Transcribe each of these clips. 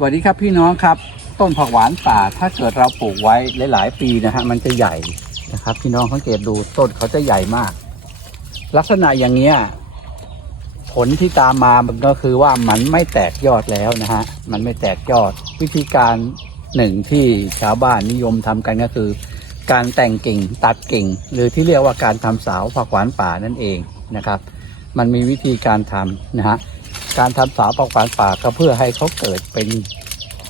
สวัสดีครับพี่น้องครับ ต้นผักหวานป่าถ้าเกิดเราปลูกไว้หลาย ๆ ปีนะฮะมันจะใหญ่นะครับ พี่น้องสังเกตดูต้นเขาจะใหญ่มาก ลักษณะอย่างเงี้ยผลที่ตามมามันก็คือว่ามันไม่แตกยอดแล้วนะฮะมันไม่แตกยอด วิธีการหนึ่งที่ชาวบ้านนิยมทำกันก็คือ การแต่งกิ่งตัดกิ่ง หรือที่เรียกว่าการทำสาวผักหวานป่านั่นเองนะครับ มันมีวิธีการทำนะฮะ การทำสาวผักหวานป่าก็เพื่อให้เขาเกิดเป็น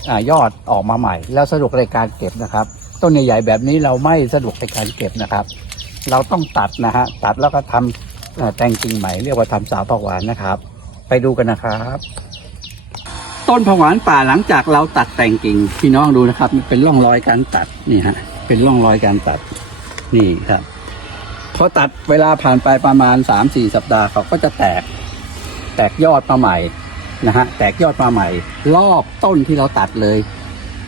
อยอดออกมาใหม่ แล้วสะดวกในการเก็บนะครับ ต้นใหญ่ๆแบบนี้เราไม่สะดวกในการเก็บนะครับ เราต้องตัดนะฮะตัดแล้วก็ทำเอ่อแต่งกิ่งใหม่เรียกว่าทำสาผักหวานนะครับ ไปดูกันนะครับ ต้นผักหวานป่าหลังจากเราตัดแต่งกิ่งพี่น้องดูนะครับมันเป็นร่องรอยการตัดนี่ฮะเป็นร่องรอยการตัดนี่ครับพอตัดเวลาผ่านไปประมาณสามสี่สัปดาห์เขาก็จะแตก แตกยอดมาใหม่นะฮะแตกยอดมาใหม่ รอบต้นที่เราตัดเลย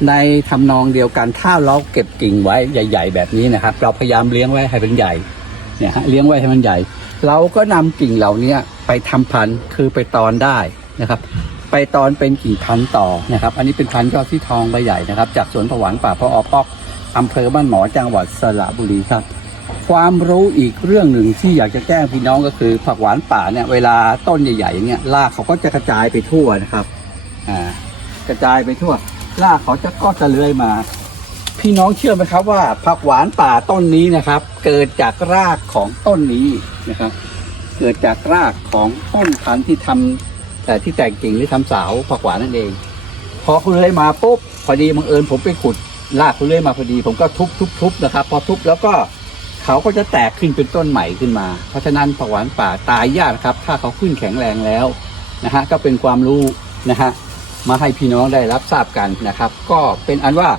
ในทำนองเดียวกันถ้าเราเก็บกิ่งไว้ใหญ่ ๆ แบบนี้นะครับ เราพยายามเลี้ยงไว้ให้เป็นใหญ่เนี่ยฮะเลี้ยงไว้ให้มันใหญ่ เราก็นำกิ่งเหล่านี้ไปทำพันธุ์คือไปตอนได้นะครับ ไปตอนเป็นกิ่งพันธุ์ต่อนะครับ อันนี้เป็นพันธุ์ยอดที่ทองใบใหญ่นะครับ จากสวนผวานป่าพออพอกอำเภอบ้านหมอจังหวัดสระบุรีครับ ความรู้อีกเรื่องหนึ่งที่อยากจะแจ้งพี่น้องก็คือ ผักหวานป่าเนี่ยเวลาต้นใหญ่ๆอย่างเงี้ยรากเขาก็จะกระจายไปทั่วนะครับอ่ากระจายไปทั่วรากเขาจะก็จะเลื้อยมา พี่น้องเชื่อไหมครับว่าผักหวานป่าต้นนี้นะครับ เกิดจากรากของต้นนี้นะครับ เกิดจากรากของต้นพันธุ์ที่ทำแต่ที่แตกกิ่งหรือทำสาวผักหวานนั่นเอง พอคุณเลื้อยมาปุ๊บพอดีบังเอิญผมไปขุดรากคุณเลื้อยมาพอดี ผมก็ทุบทุบทุบนะครับ พอทุบแล้วก็ เขาก็จะแตกขึ้นเป็นต้นใหม่ขึ้นมา เพราะฉะนั้นผักหวานป่าตายยากครับ ถ้าเขาขึ้นแข็งแรงแล้วนะฮะก็เป็นความรู้นะฮะมาให้พี่น้องได้รับทราบกันนะครับ ก็เป็นอันว่า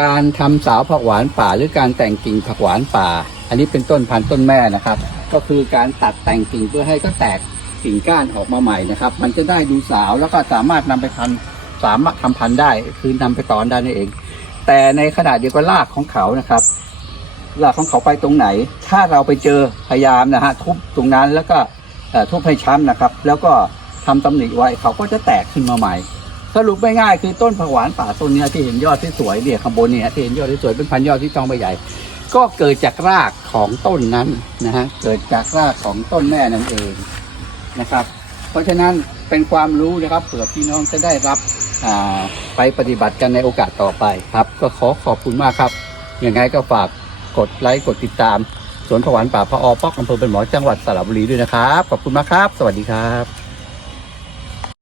การทำสาวผักหวานป่าหรือการแต่งกิ่งผักหวานป่า อันนี้เป็นต้นพันธุ์ต้นแม่นะครับ ก็คือการตัดแต่งกิ่งเพื่อให้ก็แตกกิ่งก้านออกมาใหม่นะครับ มันจะได้ดูสาวแล้วก็สามารถนำไปพันสามารถทำพันธุ์ได้ คือนำไปตอนได้นั่นเอง แต่ในขณะเดียวกันรากของเขานะครับ หลักของเขาไปตรงไหน ถ้าเราไปเจอพยายามนะฮะทุบตรงนั้นแล้วก็ทุบให้ช้ำนะครับ แล้วก็ทำตำหนิไว้เขาก็จะแตกขึ้นมาใหม่ สรุปไม่ง่ายคือต้นผักหวานป่าต้นนี้ที่เห็นยอดที่สวยเนี่ยข้างบนเนี่ยที่เห็นยอดที่สวยเป็นพันยอดที่ทองใบใหญ่ ก็เกิดจากรากของต้นนั้นนะฮะเกิดจากรากของต้นแม่นั่นเองนะครับ เพราะฉะนั้นเป็นความรู้นะครับเผื่อพี่น้องจะได้รับไปปฏิบัติกันในโอกาสต่อไปครับ ก็ขอขอบคุณมากครับยังไงก็ฝาก กดไลค์กดติดตาม สวนผวานป่าพะออปอกอำเภอเป็นหมอจังหวัดสระบุรีด้วยนะครับ ขอบคุณมากครับ สวัสดีครับ